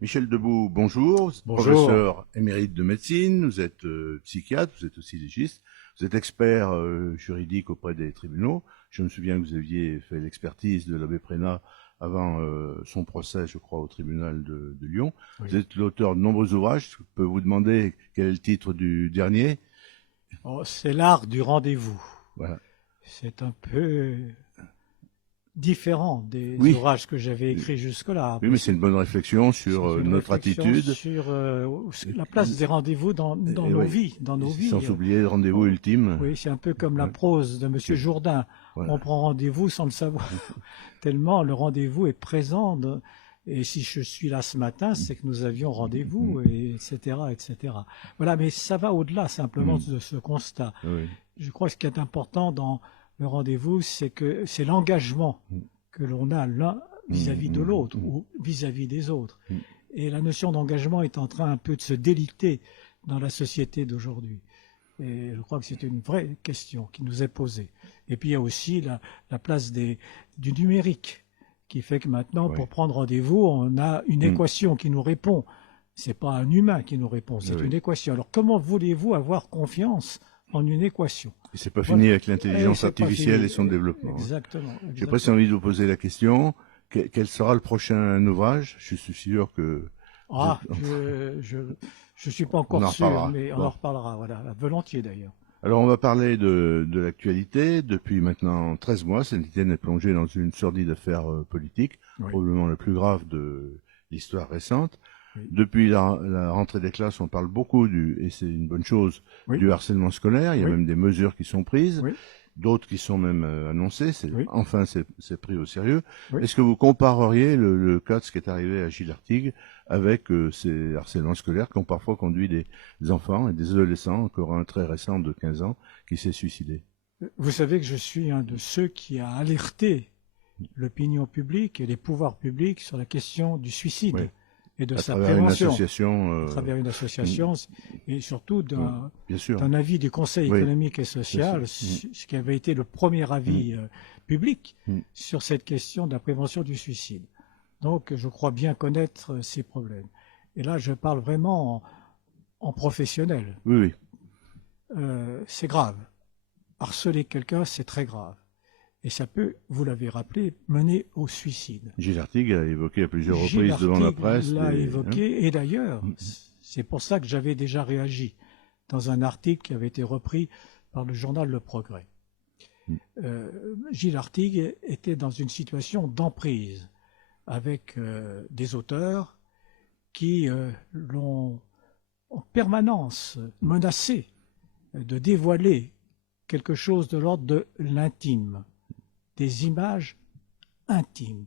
Michel Debout, bonjour. Bonjour. Professeur émérite de médecine, vous êtes psychiatre, vous êtes aussi légiste, vous êtes expert juridique auprès des tribunaux. Je me souviens que vous aviez fait l'expertise de l'abbé Prénat avant son procès, je crois, au tribunal de Lyon. Oui. Vous êtes l'auteur de nombreux ouvrages. Je peux vous demander quel est le titre du dernier? C'est l'art du rendez-vous. Voilà. C'est un peu différent des Oui. ouvrages que j'avais écrits jusque-là. Oui, mais c'est une bonne réflexion sur C'est une notre réflexion attitude. sur la place des rendez-vous dans nos vies. Sans oublier le rendez-vous ultime. Oui, c'est un peu comme la prose de Monsieur Jourdain. Voilà. On prend rendez-vous sans le savoir. Tellement le rendez-vous est présent. Et si je suis là ce matin, c'est que nous avions rendez-vous, etc., etc. Voilà, mais ça va au-delà simplement de ce constat. Oui. Je crois que ce qui est important dans le rendez-vous, c'est que c'est l'engagement que l'on a l'un vis-à-vis de l'autre ou vis-à-vis des autres. Et la notion d'engagement est en train un peu de se déliter dans la société d'aujourd'hui. Et je crois que c'est une vraie question qui nous est posée. Et puis il y a aussi la place du numérique, qui fait que maintenant, pour prendre rendez-vous, on a une équation qui nous répond. C'est pas un humain qui nous répond, c'est une équation. Alors comment voulez-vous avoir confiance en une équation? Et c'est pas fini avec l'intelligence artificielle et son développement. Exactement. J'ai presque envie de vous poser la question. Quel sera le prochain ouvrage? Je suis sûr que... Je suis pas encore sûr, mais on en reparlera, voilà, volontiers d'ailleurs. Alors on va parler de l'actualité. Depuis maintenant 13 mois, Saint-Étienne est plongé dans une sordide affaire politique, probablement la plus grave de l'histoire récente. Oui. Depuis la rentrée des classes, on parle beaucoup et c'est une bonne chose, du harcèlement scolaire. Il y a même des mesures qui sont prises, d'autres qui sont même annoncées. Enfin, c'est pris au sérieux. Est-ce que vous compareriez le cas de ce qui est arrivé à Gilles Artigue avec ces harcèlements scolaires qui ont parfois conduit des enfants et des adolescents, encore un très récent de 15 ans, qui s'est suicidé? Vous savez que je suis un de ceux qui a alerté l'opinion publique et les pouvoirs publics sur la question du suicide. Et de sa prévention, à travers une association et surtout d'un avis du Conseil économique et social, ce qui avait été le premier avis public sur cette question de la prévention du suicide. Donc je crois bien connaître ces problèmes. Et là je parle vraiment en professionnel. Oui. C'est grave. Harceler quelqu'un, c'est très grave. Et ça peut, vous l'avez rappelé, mener au suicide. Gilles Artigue a évoqué à plusieurs reprises devant la presse. Gilles Artigue l'a évoqué, et d'ailleurs, c'est pour ça que j'avais déjà réagi dans un article qui avait été repris par le journal Le Progrès. Gilles Artigue était dans une situation d'emprise avec des auteurs qui l'ont en permanence menacé de dévoiler quelque chose de l'ordre de l'intime. Des images intimes.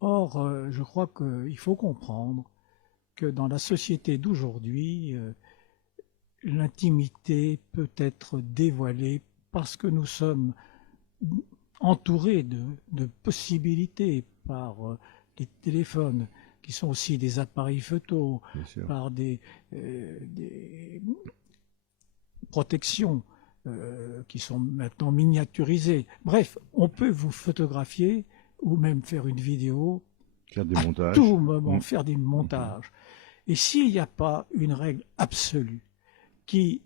Or, je crois qu'il faut comprendre que dans la société d'aujourd'hui, l'intimité peut être dévoilée parce que nous sommes entourés de possibilités par les téléphones, qui sont aussi des appareils photo, par des protections qui sont maintenant miniaturisés. Bref, on peut vous photographier ou même faire une vidéo, faire des montages. À tout moment, faire des montages. Et s'il n'y a pas une règle absolue qui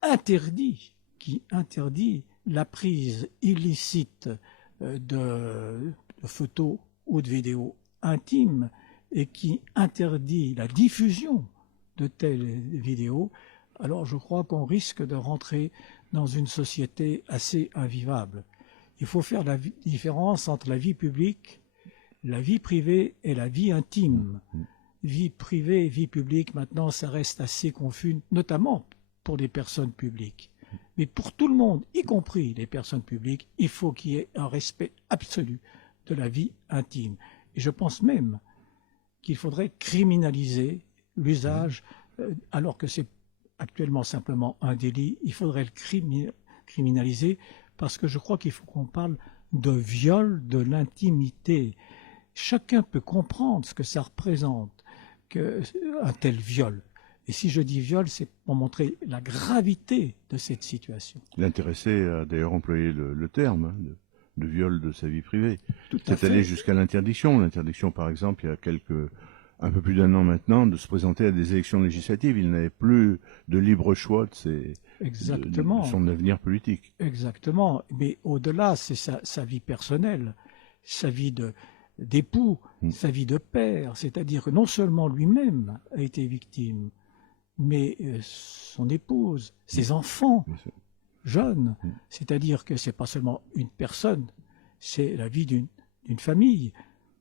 interdit la prise illicite de photos ou de vidéos intimes et qui interdit la diffusion de telles vidéos, alors je crois qu'on risque de rentrer dans une société assez invivable. Il faut faire la différence entre la vie publique, la vie privée et la vie intime. Vie privée et vie publique, maintenant, ça reste assez confus, notamment pour les personnes publiques. Mais pour tout le monde, y compris les personnes publiques, il faut qu'il y ait un respect absolu de la vie intime. Et je pense même qu'il faudrait criminaliser l'usage, alors que c'est actuellement simplement un délit, il faudrait le criminaliser parce que je crois qu'il faut qu'on parle de viol de l'intimité. Chacun peut comprendre ce que ça représente, un tel viol. Et si je dis viol, c'est pour montrer la gravité de cette situation. L'intéressé a d'ailleurs employé le terme de viol de sa vie privée. Tout à fait. C'est allé jusqu'à l'interdiction. L'interdiction, par exemple, il y a quelques un peu plus d'un an maintenant, de se présenter à des élections législatives. Il n'avait plus de libre choix de son avenir politique. Exactement. Mais au-delà, c'est sa vie personnelle, sa vie d'époux, sa vie de père. C'est-à-dire que non seulement lui-même a été victime, mais son épouse, ses enfants jeunes. C'est-à-dire que c'est pas seulement une personne, c'est la vie d'une famille,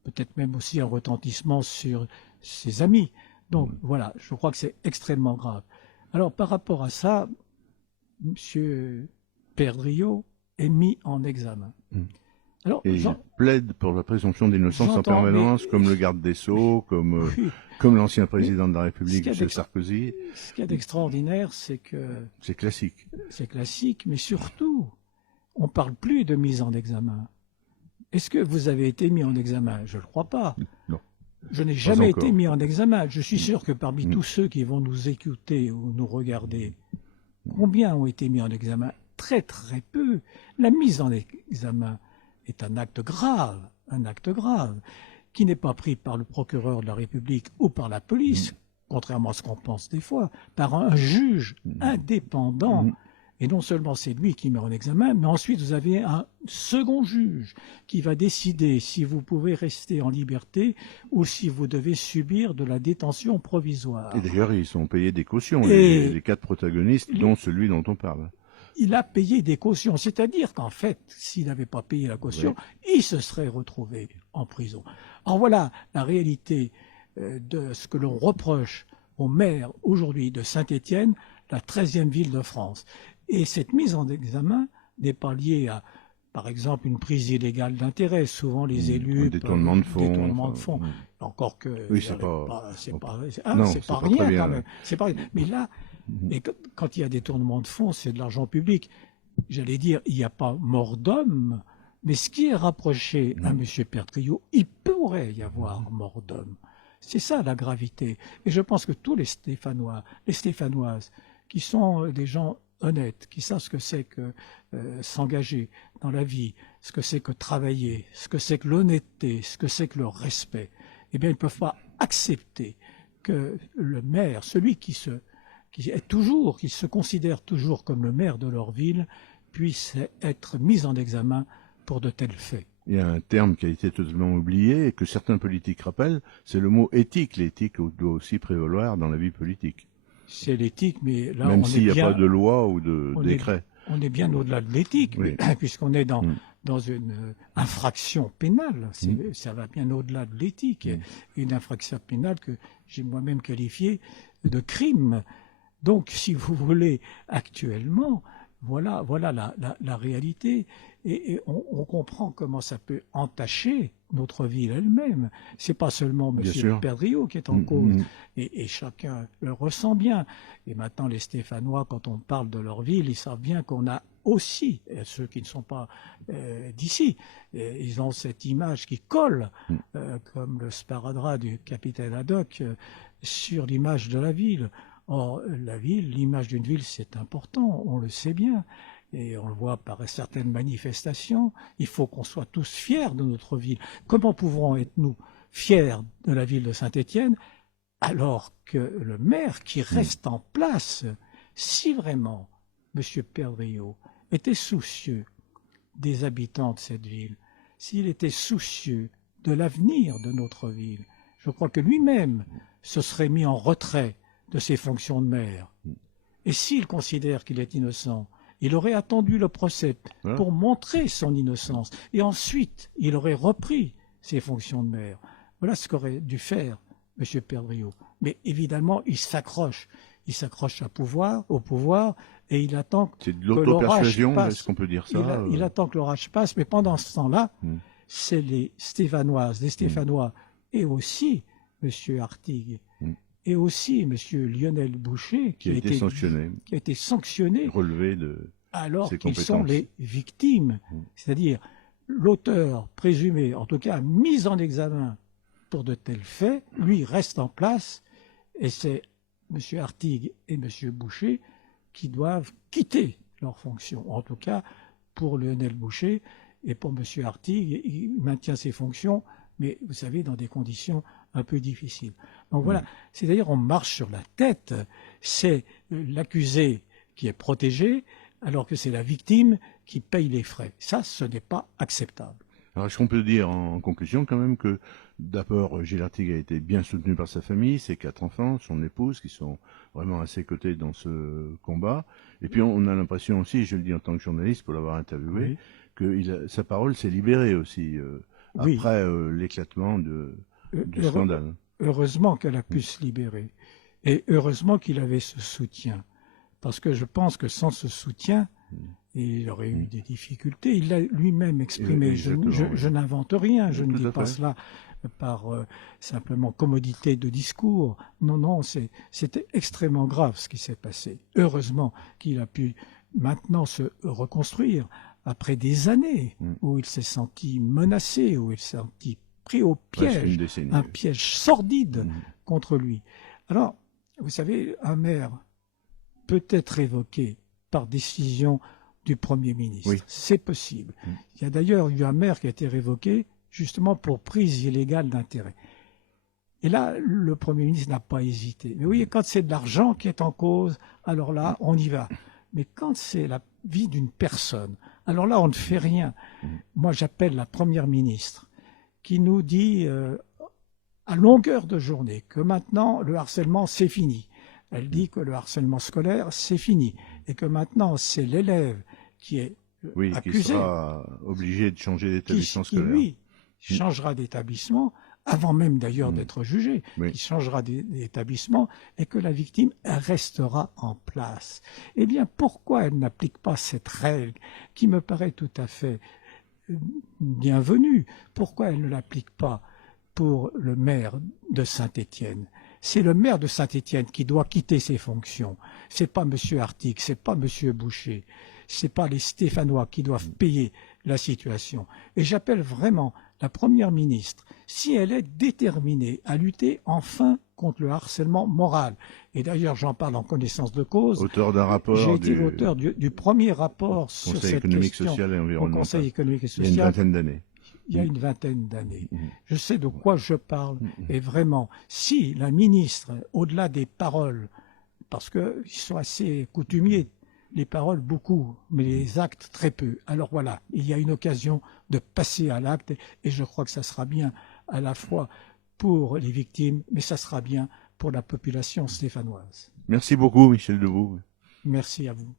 peut-être même aussi un retentissement sur ses amis. Donc voilà, je crois que c'est extrêmement grave. Alors par rapport à ça, M. Perdriau est mis en examen. Alors, et il plaide pour la présomption d'innocence en permanence, comme le garde des Sceaux, comme l'ancien président de la République, M. Sarkozy. Ce qu'il y a d'extraordinaire, c'est que... C'est classique. C'est classique, mais surtout, on ne parle plus de mise en examen. Est-ce que vous avez été mis en examen? Je ne le crois pas. Non. Je n'ai jamais été mis en examen. Je suis sûr que parmi tous ceux qui vont nous écouter ou nous regarder, combien ont été mis en examen? Très très peu. La mise en examen est un acte grave, qui n'est pas pris par le procureur de la République ou par la police, contrairement à ce qu'on pense des fois, par un juge indépendant. Et non seulement c'est lui qui met en examen, mais ensuite vous avez un second juge qui va décider si vous pouvez rester en liberté ou si vous devez subir de la détention provisoire. Et d'ailleurs, ils sont payés des cautions, les 4 protagonistes, dont celui dont on parle. Il a payé des cautions, c'est-à-dire qu'en fait, s'il n'avait pas payé la caution, il se serait retrouvé en prison. Alors voilà la réalité de ce que l'on reproche au maire aujourd'hui de Saint-Étienne, la 13e ville de France. Et cette mise en examen n'est pas liée à, par exemple, une prise illégale d'intérêt. Souvent, les élus... Un détournement de fonds. Encore que... Oui, c'est pas rien quand même. C'est pas rien. Mais là, quand il y a détournement de fonds, c'est de l'argent public. J'allais dire, il n'y a pas mort d'homme, mais ce qui est rapproché à M. Perdriau, il pourrait y avoir mort d'homme. C'est ça la gravité. Et je pense que tous les Stéphanois, les Stéphanoises, qui sont des gens honnêtes, qui savent ce que c'est que s'engager dans la vie, ce que c'est que travailler, ce que c'est que l'honnêteté, ce que c'est que le respect, eh bien, ils ne peuvent pas accepter que le maire, celui qui se considère toujours comme le maire de leur ville, puisse être mis en examen pour de tels faits. Il y a un terme qui a été totalement oublié et que certains politiques rappellent, c'est le mot éthique. L'éthique doit aussi prévaloir dans la vie politique. C'est l'éthique, mais là, même s'il n'y a pas de loi ou de décret. On est bien au-delà de l'éthique, puisqu'on est dans une infraction pénale. Ça va bien au-delà de l'éthique. Une infraction pénale que j'ai moi-même qualifiée de crime. Donc, si vous voulez, actuellement, voilà la réalité. Et on comprend comment ça peut entacher notre ville elle-même. C'est pas seulement M. Perdriau qui est en cause, et chacun le ressent bien. Et maintenant, les Stéphanois, quand on parle de leur ville, ils savent bien qu'on a aussi, ceux qui ne sont pas d'ici, ils ont cette image qui colle, comme le sparadrap du capitaine Haddock, sur l'image de la ville. Or, la ville, l'image d'une ville, c'est important, on le sait bien. Et on le voit par certaines manifestations, il faut qu'on soit tous fiers de notre ville. Comment pouvons être nous fiers de la ville de Saint-Étienne alors que le maire qui reste en place, si vraiment M. Perdriau était soucieux des habitants de cette ville, s'il était soucieux de l'avenir de notre ville, je crois que lui-même se serait mis en retrait de ses fonctions de maire. Et s'il considère qu'il est innocent, il aurait attendu le procès pour montrer son innocence. Et ensuite, il aurait repris ses fonctions de maire. Voilà ce qu'aurait dû faire M. Perdriau. Mais évidemment, il s'accroche. Il s'accroche au pouvoir, et il attend que l'orage passe. Est-ce qu'on peut dire ça il attend que l'orage passe, mais pendant ce temps-là, c'est les Stéphanoises, les Stéphanois, et aussi M. Artigue, et aussi M. Lionel Boucher, qui a été sanctionné, relevé de alors qu'ils sont les victimes. C'est-à-dire l'auteur présumé, en tout cas mis en examen pour de tels faits, lui reste en place, et c'est M. Artigue et M. Boucher qui doivent quitter leurs fonctions. En tout cas, pour Lionel Boucher et pour M. Artigue, il maintient ses fonctions, mais vous savez, dans des conditions un peu difficile. Donc voilà, c'est d'ailleurs on marche sur la tête, c'est l'accusé qui est protégé, alors que c'est la victime qui paye les frais. Ça, ce n'est pas acceptable. Alors, est-ce qu'on peut dire en conclusion quand même que d'abord Gilles Artigue a été bien soutenu par sa famille, ses 4 enfants, son épouse, qui sont vraiment à ses côtés dans ce combat. Et puis on a l'impression aussi, je le dis en tant que journaliste pour l'avoir interviewé, que sa parole s'est libérée aussi après l'éclatement du scandale. Heureusement qu'elle a pu se libérer. Et heureusement qu'il avait ce soutien. Parce que je pense que sans ce soutien, il aurait eu des difficultés. Il l'a lui-même exprimé. Je n'invente rien, je ne dis pas cela par simplement commodité de discours. Non, non, c'était extrêmement grave ce qui s'est passé. Heureusement qu'il a pu maintenant se reconstruire après des années où il s'est senti menacé, où il s'est senti pris au piège, un piège sordide contre lui. Alors, vous savez, un maire peut être révoqué par décision du Premier ministre. Oui. C'est possible. Il y a d'ailleurs eu un maire qui a été révoqué justement pour prise illégale d'intérêt. Et là, le Premier ministre n'a pas hésité. Mais oui, quand c'est de l'argent qui est en cause, alors là, on y va. Mais quand c'est la vie d'une personne, alors là, on ne fait rien. Moi, j'appelle la Première ministre qui nous dit à longueur de journée que maintenant, le harcèlement, c'est fini. Elle dit que le harcèlement scolaire, c'est fini. Et que maintenant, c'est l'élève qui est accusé. Qui sera obligé de changer d'établissement scolaire. Qui, lui, changera d'établissement, avant même d'ailleurs d'être jugé, qui changera d'établissement, et que la victime restera en place. Eh bien, pourquoi elle n'applique pas cette règle qui me paraît tout à fait bienvenue? Pourquoi elle ne l'applique pas pour le maire de Saint-Étienne? C'est le maire de Saint-Étienne qui doit quitter ses fonctions. C'est pas M. Artigue, c'est pas M. Boucher, c'est pas les Stéphanois qui doivent payer la situation. Et j'appelle vraiment la Première ministre, si elle est déterminée à lutter enfin contre le harcèlement moral, et d'ailleurs j'en parle en connaissance de cause, auteur d'un rapport, j'ai été l'auteur du premier rapport sur cette question au Conseil économique et social. Il y a une vingtaine d'années. Il y a une vingtaine d'années. Je sais de quoi je parle. Et vraiment, si la ministre, au-delà des paroles, parce qu'ils sont assez coutumiers, les paroles beaucoup, mais les actes très peu. Alors voilà, il y a une occasion de passer à l'acte et je crois que ça sera bien à la fois pour les victimes, mais ça sera bien pour la population stéphanoise. Merci beaucoup, Michel Debout. Merci à vous.